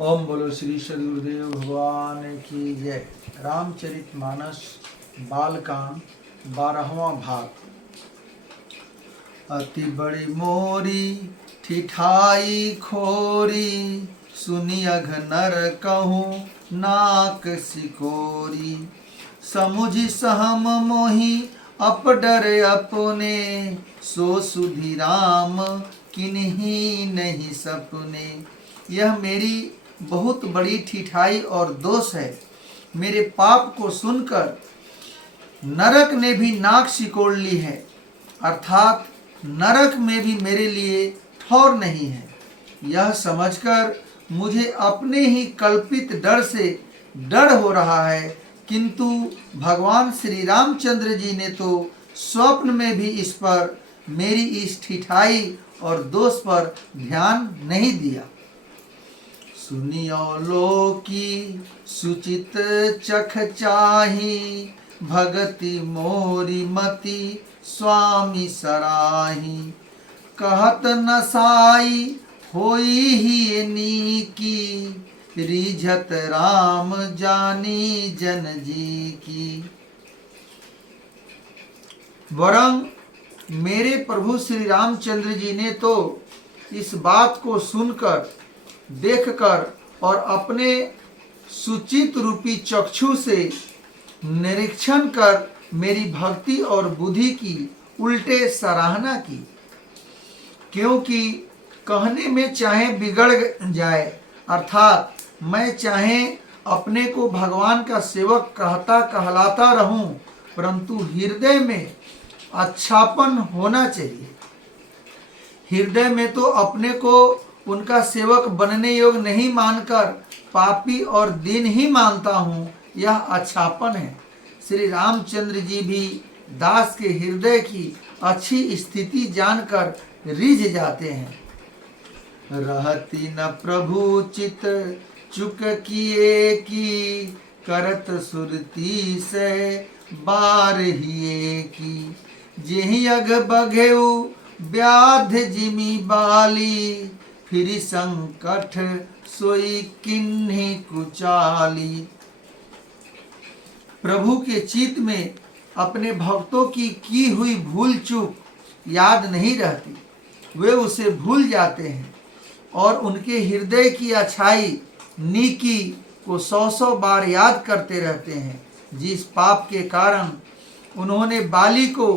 ओम बोलो श्री सदगुरुदेव भगवान की जय। रामचरितमानस बालकांड 12वां भाग। अति बड़ी मोरी ठिठाई खोरी, सुनी अघ नर कहूँ नाक सिकोरी। समुझि सहम मोहि अपडर अपने, सो सुधि राम किन्हीं नहीं सपने। यह मेरी बहुत बड़ी ठिठाई और दोष है। मेरे पाप को सुनकर नरक ने भी नाक सिकोड़ ली है, अर्थात नरक में भी मेरे लिए ठौर नहीं है। यह समझकर मुझे अपने ही कल्पित डर से डर हो रहा है, किंतु भगवान श्री रामचंद्र जी ने तो स्वप्न में भी इस पर, मेरी इस ठिठाई और दोष पर ध्यान नहीं दिया। सुनियो लोकी सुचित चख चाही, भगति मोरी मति स्वामी सराही। कहत नसाई होई ही नीकी, रिझत राम जानी जन जी की। वरं मेरे प्रभु श्री रामचंद्र जी ने तो इस बात को सुनकर, देखकर और अपने सुचित रूपी चक्षु से निरीक्षण कर मेरी भक्ति और बुद्धि की उल्टे सराहना की। क्योंकि कहने में चाहे बिगड़ जाए, अर्थात मैं चाहे अपने को भगवान का सेवक कहता कहलाता रहूं, परंतु हृदय में अच्छापन होना चाहिए। हृदय में तो अपने को उनका सेवक बनने योग्य नहीं मानकर पापी और दीन ही मानता हूँ, यह अच्छापन है। श्री रामचंद्र जी भी दास के हृदय की अच्छी स्थिति जानकर रिझ जाते हैं। रहती न प्रभु चित चुक किए की, करत सुरती से बार हिए की। जेहि अग बघेउ व्याध जिमी बाली, फिर संकट सोई किन्हीं कुचाली। प्रभु के चित्त में अपने भक्तों की हुई भूल चूक याद नहीं रहती, वे उसे भूल जाते हैं और उनके हृदय की अच्छाई नीकी को 100 बार याद करते रहते हैं। जिस पाप के कारण उन्होंने बाली को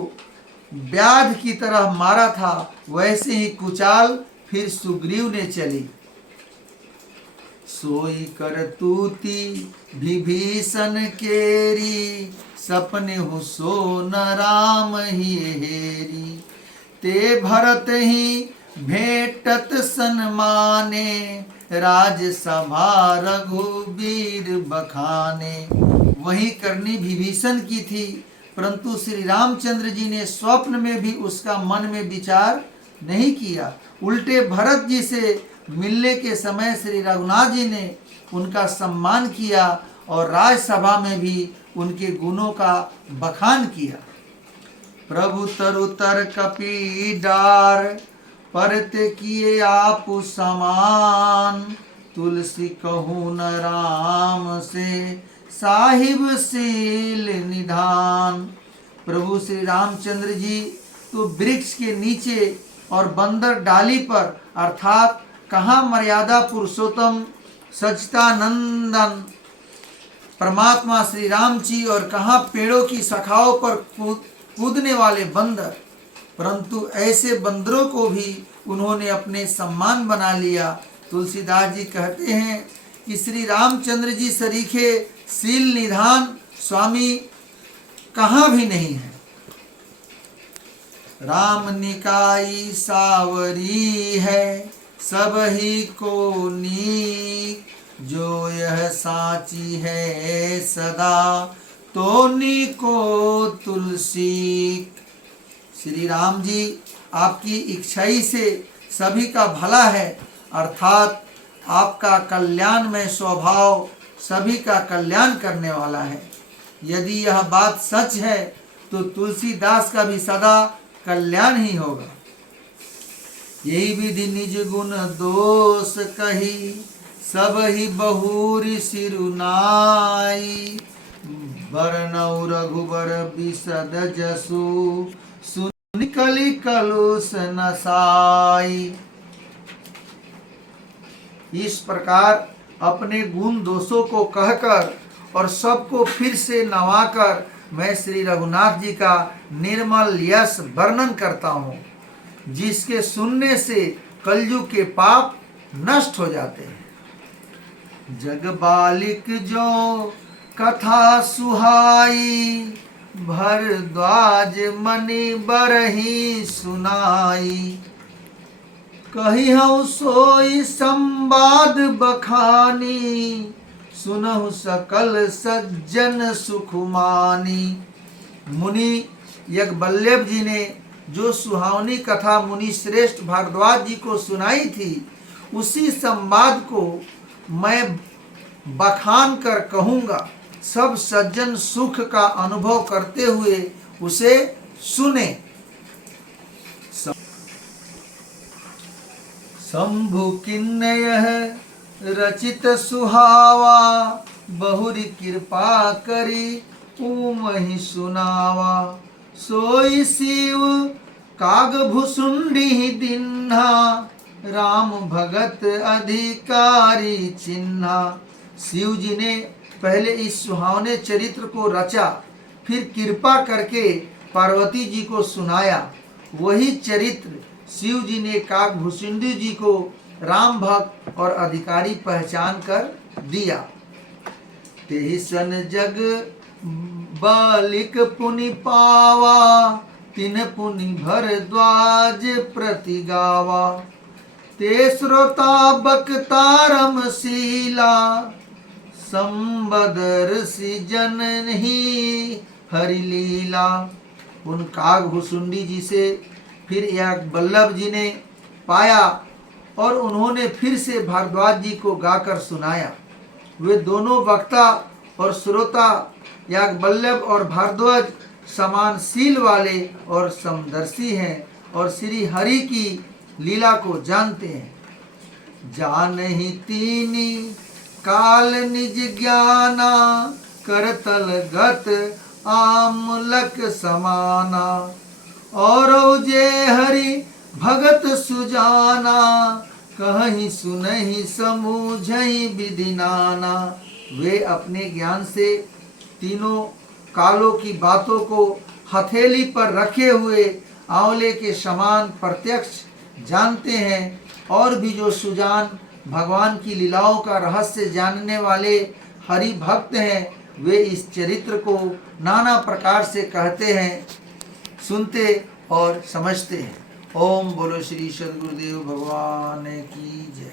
व्याध की तरह मारा था, वैसे ही कुचाल फिर सुग्रीव ने चली। सोई करतूती विभीषण केरी, सपने हो सो न राम ही हेरी। ते भरत ही भेटत सन्माने, राजसभा रघुबीर बखाने। वही करनी विभीषण की थी, परंतु श्री रामचंद्र जी ने स्वप्न में भी उसका मन में विचार नहीं किया। उल्टे भरत जी से मिलने के समय श्री रघुनाथ जी ने उनका सम्मान किया और राजसभा में भी उनके गुणों का बखान किया। प्रभु तरुतर कपि डार, परते किए आप समान। तुलसी कहूँ न राम से, साहिब सील निधान। प्रभु श्री रामचंद्र जी तो वृक्ष के नीचे और बंदर डाली पर, अर्थात कहाँ मर्यादा पुरुषोत्तम सच्चिदानंदन परमात्मा श्री राम जी और कहाँ पेड़ों की शाखाओं पर कूदने वाले बंदर, परंतु ऐसे बंदरों को भी उन्होंने अपने सम्मान बना लिया। तुलसीदास जी कहते हैं कि श्री रामचंद्र जी सरीखे शील निधान स्वामी कहाँ भी नहीं है। राम निकाई सावरी है, सब ही को नीक। जो यह साची है सदा, तो नीको तुलसी। श्री राम जी आपकी इच्छाई से सभी का भला है, अर्थात आपका कल्याणमय स्वभाव सभी का कल्याण करने वाला है। यदि यह बात सच है तो तुलसीदास का भी सदा कल्याण ही होगा। यही विधि निज गुण दोष कही, सब ही बहुरी सिरुनाई, बरनऊ रघुबर बिसद जसु, सुन कलि कलुष नसाई। इस प्रकार अपने गुण दोषों को कहकर और सबको फिर से नवाकर मैं श्री रघुनाथ जी का निर्मल यश वर्णन करता हूँ, जिसके सुनने से कलयुग के पाप नष्ट हो जाते हैं। जग बालिक जो कथा सुहाई, भरद्वाज मनि बरही सुनाई, कही हूँ सोई संवाद बखानी, सुनहु सकल सज्जन सुखमानी। मुनि यज्ञवल्लभ जी ने जो सुहावनी कथा मुनि श्रेष्ठ भारद्वाज जी को सुनाई थी, उसी संवाद को मैं बखान कर कहूँगा। सब सज्जन सुख का अनुभव करते हुए उसे सुने। शंभु किन्नय रचित सुहावा, बहुरी कृपा करी ऊमहि सुनावा, सोई शिव काग भुसुंडी दिन्हा, राम भगत अधिकारी चिन्हा। शिव जी ने पहले इस सुहावने चरित्र को रचा, फिर कृपा करके पार्वती जी को सुनाया। वही चरित्र शिव जी ने काग भुसुंडी जी को राम भक्त और अधिकारी पहचान कर दिया। तेहि सन जग बालिक पुनि पावा, तिन पुनि भरद्वाज प्रति गावा, ते श्रोता बक्ता रमशीला, संबदर सी जनहि हरि लीला। उन काग भुसुंडी जी से फिर यज्ञवल्लभ जी ने पाया और उन्होंने फिर से भारद्वाज जी को गाकर सुनाया। वे दोनों वक्ता और श्रोता यज्ञवल्लभ और भारद्वाज समान शील वाले और समदर्शी हैं और श्री हरि की लीला को जानते हैं। जानहि तीनी काल निज ज्ञाना, करतल गत आमलक समाना, और जे हरि भगत सुजाना, कहीं सुनहि समूझहि विधि नाना। वे अपने ज्ञान से तीनों कालों की बातों को हथेली पर रखे हुए आंवले के समान प्रत्यक्ष जानते हैं, और भी जो सुजान भगवान की लीलाओं का रहस्य जानने वाले हरि भक्त हैं, वे इस चरित्र को नाना प्रकार से कहते हैं, सुनते और समझते हैं। ओम बोलो श्री सद्गुरुदेव भगवान की जय।